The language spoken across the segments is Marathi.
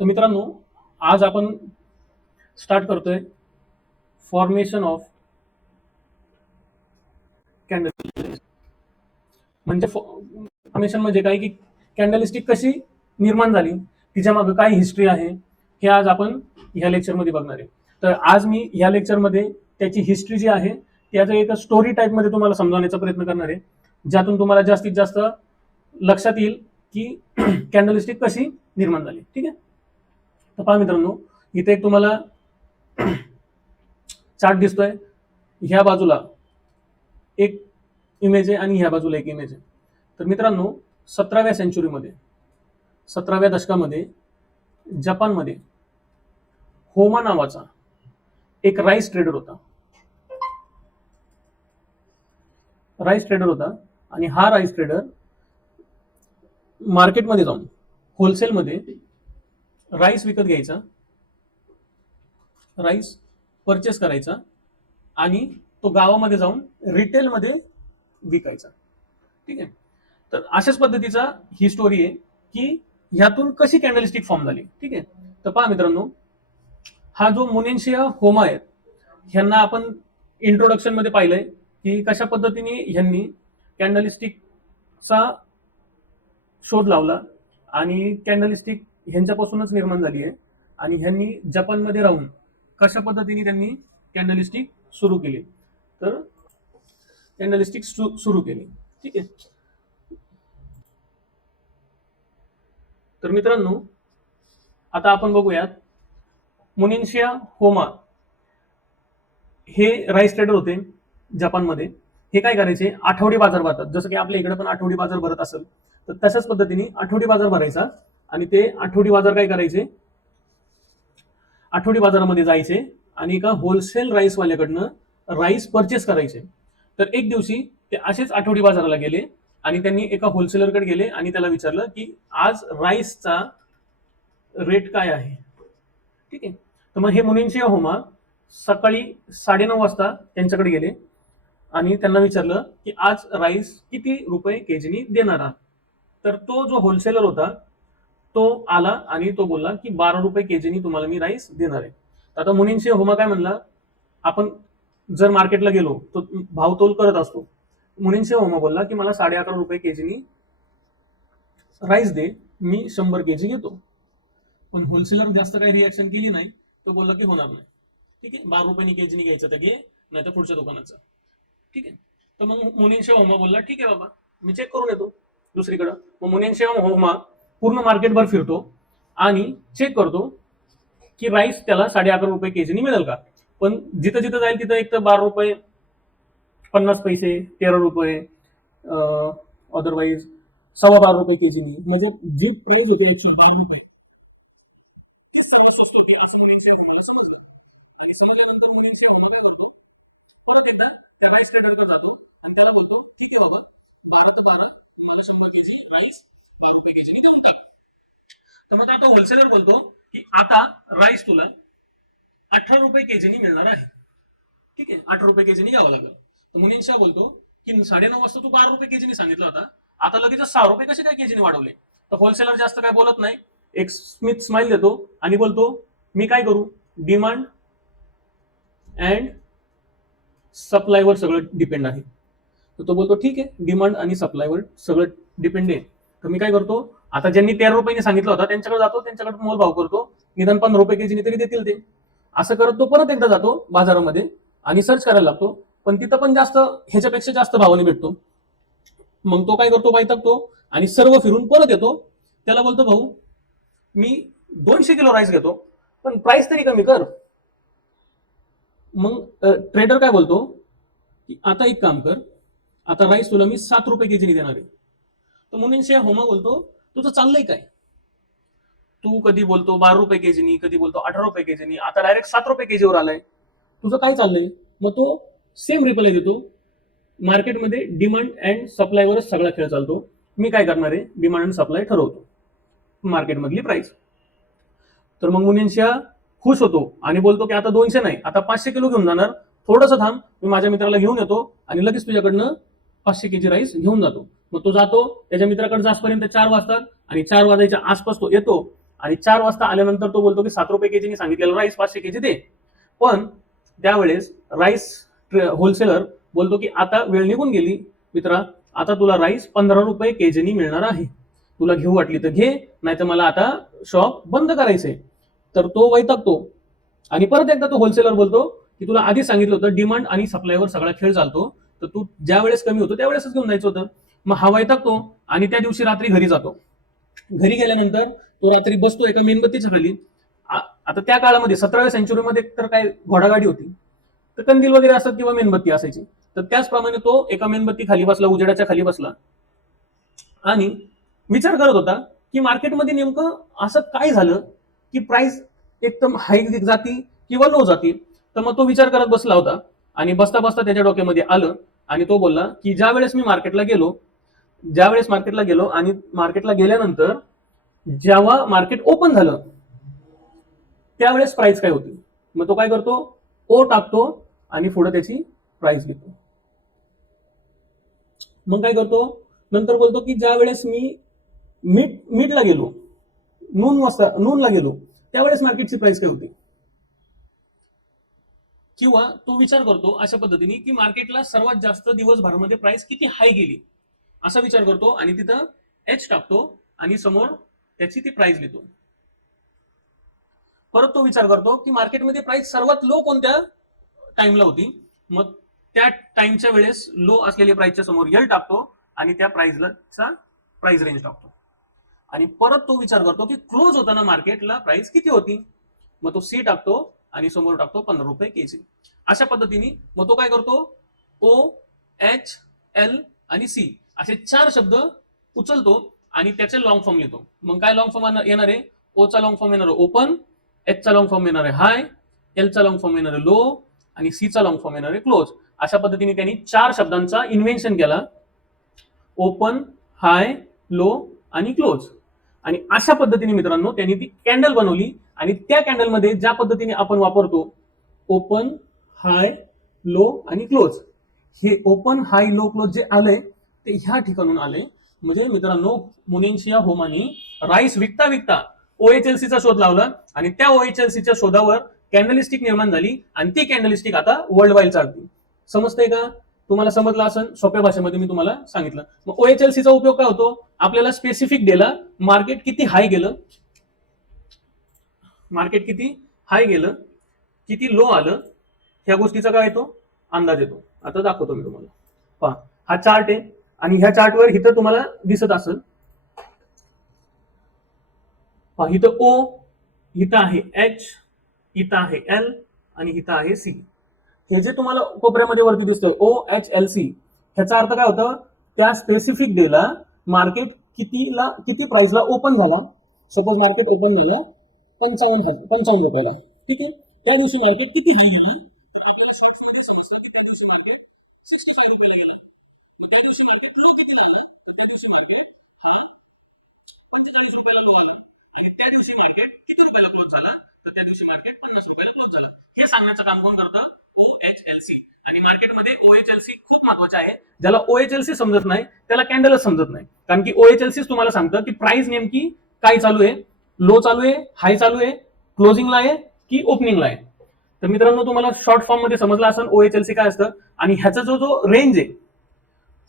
तर मित्रांनो, आज आपण स्टार्ट करतोय फॉर्मेशन ऑफ कॅन्डल. म्हणजे फॉर्मेशन म्हणजे काय की कॅन्डलस्टिक कशी निर्माण झाली, तिच्या मागे काय हिस्ट्री आहे, हे आज आपण ह्या लेक्चरमध्ये बघणार आहे. तर आज मी ह्या लेक्चरमध्ये त्याची हिस्ट्री जी आहे त्याचं एक स्टोरी टाईपमध्ये तुम्हाला समजावण्याचा प्रयत्न करणार आहे, ज्यातून तुम्हाला जास्तीत जास्त लक्षात येईल की कॅन्डलस्टिक कशी निर्माण झाली. ठीक आहे. तर पहा मित्रांनो, इथे एक तुम्हाला चार्ट दिसतोय. ह्या बाजूला एक इमेज आहे आणि ह्या बाजूला एक इमेज आहे. तर मित्रांनो, 17व्या सेंचुरीमध्ये, 17व्या दशकामध्ये जपानमध्ये होमा नावाचा एक राईस ट्रेडर होता आणि हा राईस ट्रेडर मार्केटमध्ये जाऊन होलसेलमध्ये राईस विकत घ्यायचा, राईस परचेस करायचा आणि तो गावामध्ये जाऊन रिटेलमध्ये विकायचा. ठीक आहे. तर अशाच पद्धतीचा ही स्टोरी आहे की ह्यातून कशी कॅन्डलस्टिक फॉर्म झाली. ठीक आहे. तर पहा मित्रांनो, हा जो मुनेन्शिया होमा आहे, ह्यांना आपण इंट्रोडक्शन मध्ये पाहिलंय की कशा पद्धतीने ह्यांनी कॅन्डलस्टिकचा शोध लावला आणि कॅन्डलस्टिक ह्यांच्यापासूनच निर्माण झाली आहे. आणि ह्यांनी जपानमध्ये राहून कशा पद्धतीने त्यांनी कॅन्डलस्टिक सुरू केली. तर कॅन्डलस्टिक सुरू केली. ठीक आहे. तर मित्रांनो, आता आपण बघूयात मुनेन्शिया होमा हे राईस ट्रेडर होते जपानमध्ये. हे काय करायचे, आठवडी बाजार भरतात. जसं की आपल्या इकडे पण आठवडी बाजार भरत असेल, तर तशाच पद्धतीने आठवडी बाजार भरायचा आणि ते आठवडी बाजार काय करायचे, आठवडी बाजारामध्ये जायचे आणि एका होलसेल राईसवाल्याकडनं राईस परचेस करायचे. तर एक दिवशी ते असेच आठवडी बाजाराला गेले आणि त्यांनी एका होलसेलरकडे गेले आणि त्याला विचारलं की आज राईसचा रेट काय आहे. ठीक आहे. तर मग हे मुनींशिया होमा सकाळी 9:30 वाजता त्यांच्याकडे गेले आणि त्यांना विचारलं की आज राईस किती रुपये केजीनी देणार आहात. तर तो जो होलसेलर होता तो आला आणि तो बोलला की 12 रुपये केजीनी तुम्हाला मी राईस देणार आहे. आता मुनींशिया होमा काय म्हणला, आपण जर मार्केटला गेलो तर भावतोल करत असतो. मुनींशिया होमा बोलला की मला 11.5 रुपये केजीनी राईस दे, मी 100 केजी घेतो. पण होलसेलर जास्त काही रिॲक्शन केली नाही. तो बोलला की होणार नाही. ठीक आहे, 12 रुपयांनी केजीनी घ्यायचं तर घे, नाही तर पुढच्या दुकानाचं. ठीक आहे. तर मग मुनींशिया होमा बोलला ठीक आहे बाबा, मी चेक करून येतो दुसरीकडं. मग मुनींशिया होमा पूर्ण मार्केटभर फिरतो आणि चेक करतो की राईस त्याला 11.5 रुपये केजीनी मिळेल का. पण जिथं जिथं जाईल तिथं एक तर 12 रुपये 50 पैसे, 13 रुपये, अदरवाईज 12.25 रुपये केजीनी, म्हणजे जी प्राइस होती 112 रुपये. तर मग आता होलसेलर बोलतो की आता राईस तुला 18 रुपये केजीनी मिळणार आहे. ठीक आहे, 8 रुपये केजीनी घ्यावं लागेल. तर मुनींशा बोलतो की 9:30 वाजता तू 12 रुपये केजीनी सांगितलं होता, आता लगेच 6 रुपये कसे काय केजीनी वाढवले. तर होलसेलर जास्त काय बोलत नाही, एक स्मिथ स्माइल देतो आणि बोलतो मी काय करू, डिमांड अँड सप्लायवर सगळं डिपेंड आहे. तर तो बोलतो ठीक आहे, डिमांड आणि सप्लायवर सगळं डिपेंड आहे. तर मी काय करतो, आता ज्यांनी 13 रुपयांनी सांगितलं होता त्यांच्याकडे जातो, त्यांच्याकडे मोल भाव करतो, निदान 15 रुपये केजीने तरी देतील ते. असं करत तो परत एकदा जातो बाजारामध्ये आणि सर्च करायला लागतो, पण तिथं पण जास्त ह्याच्यापेक्षा जास्त भावाने भेटतो. मग तो काय करतो, वैतागतो आणि सर्व फिरून परत येतो. त्याला बोलतो भाऊ मी 200 किलो राईस घेतो, पण प्राइस तरी कमी कर. मग ट्रेडर काय बोलतो की आता एक काम कर, आता राईस तुला मी 7 रुपये केजीने देणार आहे. तर मुनींशिया होमा बोलतो तुझं चाललंय काय, तू कधी बोलतो 12 रुपये केजीनी, कधी बोलतो 18 रुपये केजीनी, आता डायरेक्ट 7 रुपये केजीवर आलाय, तुझं काय चाललंय. मग तो सेम रिप्लाय देतो, मार्केटमध्ये डिमांड अँड सप्लायवरच सगळा खेळ चालतो, मी काय करणार आहे डिमांड अँड सप्लाय ठरवतो मार्केटमधली प्राइस. तर मग मुनींशिया खुश होतो आणि बोलतो की आता 200 नाही, आता 500 किलो घेऊन जाणार, थोडंसं थांब, मी माझ्या मित्राला घेऊन येतो आणि लगेच तुझ्याकडनं 500 केजी राईस घेऊन जातो. मग तो जातो, त्याच्या मित्राकडे जासपर्यंत 4 वाजतात आणि 4 वाजायच्या आसपास तो येतो आणि 4 वाजता आल्यानंतर तो बोलतो की 7 रुपये केजीने सांगितलेलं राईस 500 केजी दे. पण त्यावेळेस राईस होलसेलर बोलतो की आता वेळ निघून गेली मित्रा, आता तुला राईस 15 रुपये केजीनी मिळणार आहे, तुला घेऊ वाटली तर घे, नाही तर मला आता शॉप बंद करायचंय. तर तो वैतागतो आणि परत एकदा तो होलसेलर बोलतो की तुला आधी सांगितलं होतं डिमांड आणि सप्लायवर सगळा खेळ चालतो, तर तू ज्या वेळेस कमी होतो त्यावेळेसच घेऊन जायचं होतं. मग हा वैतागतो आणि त्या दिवशी रात्री घरी जातो. घरी गेल्यानंतर तो रात्री बसतो एका मेणबत्तीच्या खाली. आता त्या काळामध्ये 17व्या सेंचुरीमध्ये तर काय घोडागाडी होती, तर कंदील वगैरे असत किंवा मेणबत्ती असायची. तर त्याचप्रमाणे तो एका मेणबत्ती खाली बसला, उजेडाच्या खाली बसला आणि विचार करत होता की मार्केटमध्ये नेमकं असं काय झालं की प्राइस एकदम हाय जाती किंवा लो जाती. तर मग तो विचार करत बसला होता आणि बसता बसता त्याच्या डोक्यामध्ये आलं आणि तो बोलला की ज्यावेळेस मार्केटला गेलो आणि मार्केटला गेल्यानंतर जेव्हा मार्केट ओपन झालं त्यावेळेस प्राइस काय होती. मग तो काय करतो, ओ टाकतो आणि पुढे त्याची प्राइस घेतो. मग काय करतो, नंतर बोलतो की ज्या वेळेस मी मिडला गेलो, नूनला गेलो, त्यावेळेस मार्केटची प्राइस काय होती. किंवा तो विचार करतो अशा पद्धतीने की मार्केटला सर्वात जास्त दिवसभरामध्ये प्राइस किती हाय गेली असा विचार करतो आणि तिथं एच टाकतो आणि समोर त्याची ती प्राइस लिहितो. परत तो विचार करतो की मार्केटमध्ये प्राइस सर्वात लो कोणत्या टाइमला होती, मग त्या टाइमच्या वेळेस लो असलेल्या प्राइसच्या समोर एल टाकतो आणि त्या प्राइसला प्राइस रेंज टाकतो. आणि परत तो विचार करतो की क्लोज होताना मार्केटला प्राइस किती होती, मग तो सी टाकतो आणि समोर टाकतो 15 रुपये केजी. अशा पद्धतीने मग तो काय करतो, ओ एच एल आणि सी असे 4 शब्द उचलतो आणि त्याचे लॉंग फॉर्म लिहितो. मग काय लॉंग फॉर्म येणार आहे, ओ चा लॉंग फॉर्म येणार आहे ओपन, एच चा लॉंग फॉर्म येणार आहे हाय, एल चा लॉंग फॉर्म येणार आहे लो आणि सी चा लॉंग फॉर्म येणार आहे क्लोज. अशा पद्धतीने त्यांनी 4 शब्दांचा इन्व्हेन्शन केला, ओपन, हाय, लो आणि क्लोज. आणि अशा पद्धतीने मित्रांनो त्यांनी ती कॅन्डल बनवली आणि त्या कॅन्डलमध्ये ज्या पद्धतीने आपण वापरतो ओपन, हाय, लो आणि क्लोज, हे ओपन, हाय, लो, क्लोज जे आलंय ते ह्या ठिकाणून आले. म्हणजे मित्रांनो मुनेन्शिया होमानी राईस विकता विकता ओएचएलसीचा शोध लावला आणि त्या ओएचएलसीच्या शोधावर कॅन्डलिस्टिक निर्माण झाली आणि ती कॅन्डलिस्टिक आता वर्ल्ड वाईड चालते. समजतंय का, तुम्हाला समजलं असेल, सोप्या भाषेमध्ये मी तुम्हाला सांगितलं. मग ओएचएलसीचा उपयोग काय होतो, आपल्याला स्पेसिफिक डेला मार्केट किती हाय गेलं, किती लो आलं, ह्या गोष्टीचा काय येतो अंदाज येतो. आता दाखवतो मी तुम्हाला. पहा हा चार्ट आहे आणि ह्या चार्टवर इथं तुम्हाला दिसत असेल, पहा इथं ओ, इथं आहे एच, इथं आहे एल आणि इथं आहे सी. हे जे तुम्हाला कोपऱ्यामध्ये वरती दिसतोय ओ एच एल सी, ह्याचा अर्थ काय होतं, त्या स्पेसिफिक डेला मार्केट किती प्राइसला ओपन झाला. सपोज मार्केट ओपन झालं 55 रुपयाला, ठीक आहे, त्या दिवशी मार्केट किती हाय गेली, आपल्याला शॉर्ट मध्ये समजतं की त्या दिवशी मार्केट 65 रुपयाला गेलं. त्या दिवशी मार्केट लो किती झालं, त्या दिवशी मार्केट हा 45 रुपयाला लो आला आणि त्या दिवशी मार्केट किती रुपयाला क्लोज झाला, तर त्या दिवशी मार्केट 50 रुपयाला क्लोज झाला. हे सांगण्याचं काम कोण करतं, ओएचएलसी. आणि मार्केटमध्ये ओएचएलसी खूप महत्वाचे आहे. ज्याला ओएचएलसी समजत नाही त्याला कॅन्डलच समजत नाही, कारण की ओएचएलसी तुम्हाला सांगतं की प्राइस नेमकी काय चालू आहे, लो चालू आहे, हाय चालू आहे, क्लोजिंगला आहे की ओपनिंगला आहे. तर मित्रांनो तुम्हाला शॉर्ट फॉर्म मध्ये समजलं असेल ओएचएलसी काय असतं. आणि ह्याचा जो रेंज आहे,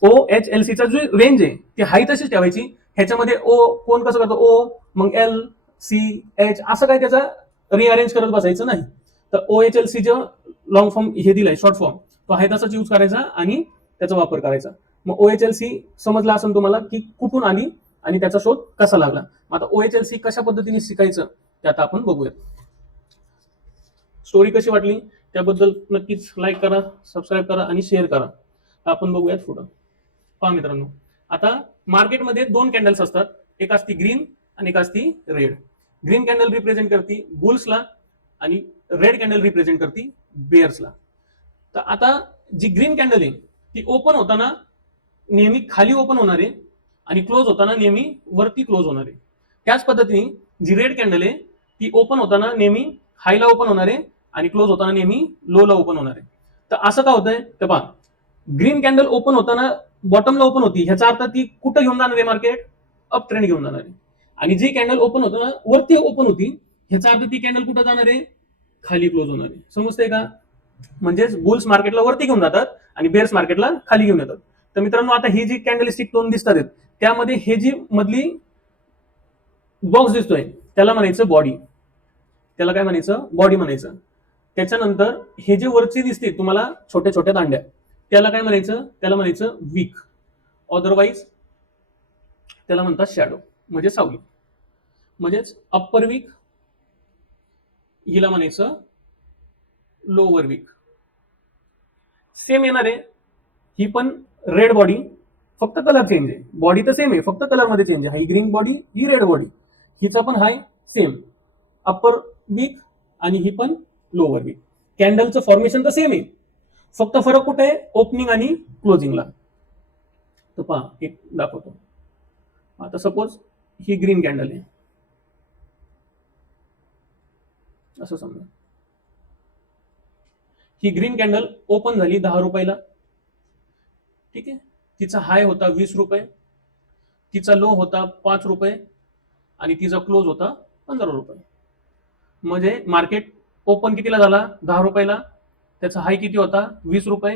ओएचएलसीचा जो रेंज आहे ती हाय तशीच ठेवायची. ह्याच्यामध्ये ओ कोण कसं करतो, ओ मग एल सी एच असं काय त्याचा रिअरेंज करत बसायचं नाही. तर ओएचएलसी जो लॉंग फॉर्म हे दिलाय शॉर्ट फॉर्म, तो आहे तसाच यूज करायचा आणि त्याचा वापर करायचा. मग ओएचएलसी समजला असेल तुम्हाला की कुठून आली आणि त्याचा शोध कसा लागला. आता ओएचएलसी कशा पद्धतीने शिकायचं ते आता आपण बघूयात. स्टोरी कशी वाटली त्याबद्दल नक्कीच लाईक करा, सबस्क्राईब करा आणि शेअर करा. आपण बघूयात पुढं. पहा मित्रांनो, आता मार्केटमध्ये 2 कॅन्डल्स असतात, एक असती ग्रीन आणि एक असती रेड. ग्रीन कॅन्डल रिप्रेझेंट करते बुल्सला आणि रेड कॅन्डल रिप्रेझेंट करते बेअर्सला. तर आता जी ग्रीन कॅन्डल आहे ती ओपन होताना नेहमी खाली ओपन होणार आहे आणि क्लोज होताना नेहमी वरती क्लोज होणार आहे. त्याच पद्धतीने जी रेड कॅन्डल आहे ती ओपन होताना नेहमी हायला ओपन होणार आहे आणि क्लोज होताना नेहमी लोला ओपन होणार आहे. तर असं का होतंय, तर पहा ग्रीन कॅन्डल ओपन होताना बॉटमला ओपन होती, ह्याचा अर्थ ती कुठं घेऊन जाणार आहे, मार्केट अप ट्रेंड घेऊन जाणार आहे. आणि जी कॅन्डल ओपन होतं ना वरती ओपन होती, ह्याचा अर्थ ती कॅन्डल कुठं जाणार आहे, खाली क्लोज होणार आहे. समजतंय का? म्हणजेच बुल्स मार्केटला वरती घेऊन जातात आणि बेअर्स मार्केटला खाली घेऊन येतात. तर मित्रांनो, आता ही जी कॅन्डलस्टिक दोन दिसतात आहेत, त्यामध्ये हे जी मधली बॉक्स दिसतोय त्याला म्हणायचं बॉडी. त्याला काय म्हणायचं, बॉडी म्हणायचं. त्याच्यानंतर हे जे वरची दिसते तुम्हाला छोट्या छोट्या दांड्या, त्याला काय म्हणायचं, त्याला म्हणायचं वीक. अदरवाईज त्याला म्हणतात शॅडो, म्हणजे सावली. म्हणजेच अप्पर वीक, हिला म्हणायचं लोअर वीक. सेम येणार आहे, ही पण रेड बॉडी, फक्त कलर चेंज आहे. बॉडी तर सेम आहे, फक्त कलर मध्ये चेंज आहे. ही ग्रीन बॉडी, ही रेड बॉडी. हिचा पण हाय सेम, अप्पर वीक आणि ही पण लोअर वीक. कॅन्डलचं फॉर्मेशन तर सेम आहे, फक्त फरक कुठे आहे, ओपनिंग आणि क्लोजिंगला. तर पहा एक दाखवतो. आता सपोज ही ग्रीन कॅन्डल आहे असं समजा. ही ग्रीन कॅन्डल ओपन झाली 10 रुपयाला, ठीक आहे. तिचा हाय होता 20 रुपये, तिचा लो होता 5 रुपये आणि तिचा क्लोज होता 15 रुपये. म्हणजे मार्केट ओपन कितीला झाला, 10 रुपयाला. त्याचा हाय किती होता, 20 रुपये.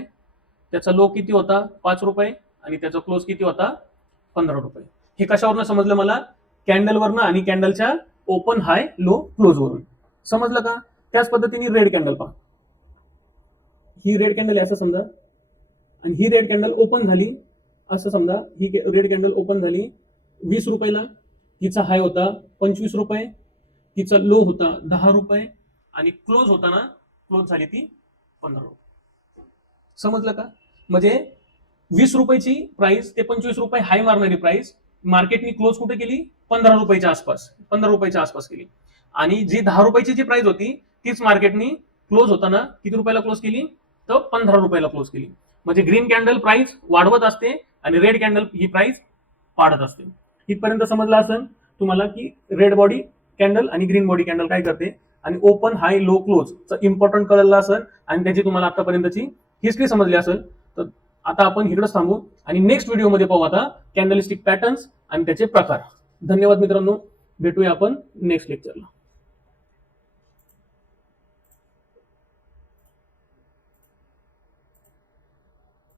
त्याचा लो किती होता, 5 रुपये. आणि त्याचा क्लोज किती होता, 15 रुपये. हे कशावरनं समजलं मला, कॅन्डलवरनं आणि कॅन्डलच्या ओपन हाय लो क्लोज वरून. समजलं का? त्याच पद्धतीने रेड कॅन्डल पहा. ही रेड कॅन्डल असं समजा आणि ही रेड कॅन्डल ओपन झाली असं समजा. ही रेड कॅन्डल ओपन झाली 20 रुपयाला, तिचा हाय होता 25 रुपये, तिचा लो होता 10 रुपये आणि क्लोज होता ना, क्लोज झाली ती 15 रुपये. समजलं का? म्हणजे 20 रुपयाची प्राइस ते 25 रुपये हाय मारणारी प्राइस मार्केटनी क्लोज कुठे केली, 15 रुपयाच्या आसपास, 15 रुपयाच्या आसपास केली. आणि जी 10 रुपयाची जी प्राइस होती तीच मार्केटनी क्लोज होताना किती रुपयाला क्लोज केली, तर 15 रुपयाला क्लोज केली. म्हणजे ग्रीन कॅन्डल प्राइस वाढवत असते आणि रेड कॅन्डल ही प्राइस वाढत असते. इथपर्यंत समजलं असेल तुम्हाला की रेड बॉडी कॅन्डल आणि ग्रीन बॉडी कॅन्डल काय करते आणि ओपन हाय लो क्लोज इम्पॉर्टंट कळलं असेल आणि त्याची तुम्हाला आतापर्यंतची हिस्ट्री समजली असेल. तर आता आपण इकडेच थांबू आणि नेक्स्ट व्हिडिओमध्ये पाहू आता कॅन्डलस्टिक पॅटर्न्स आणि त्याचे प्रकार. धन्यवाद मित्रांनो, भेटूया आपण नेक्स्ट लेक्चरला.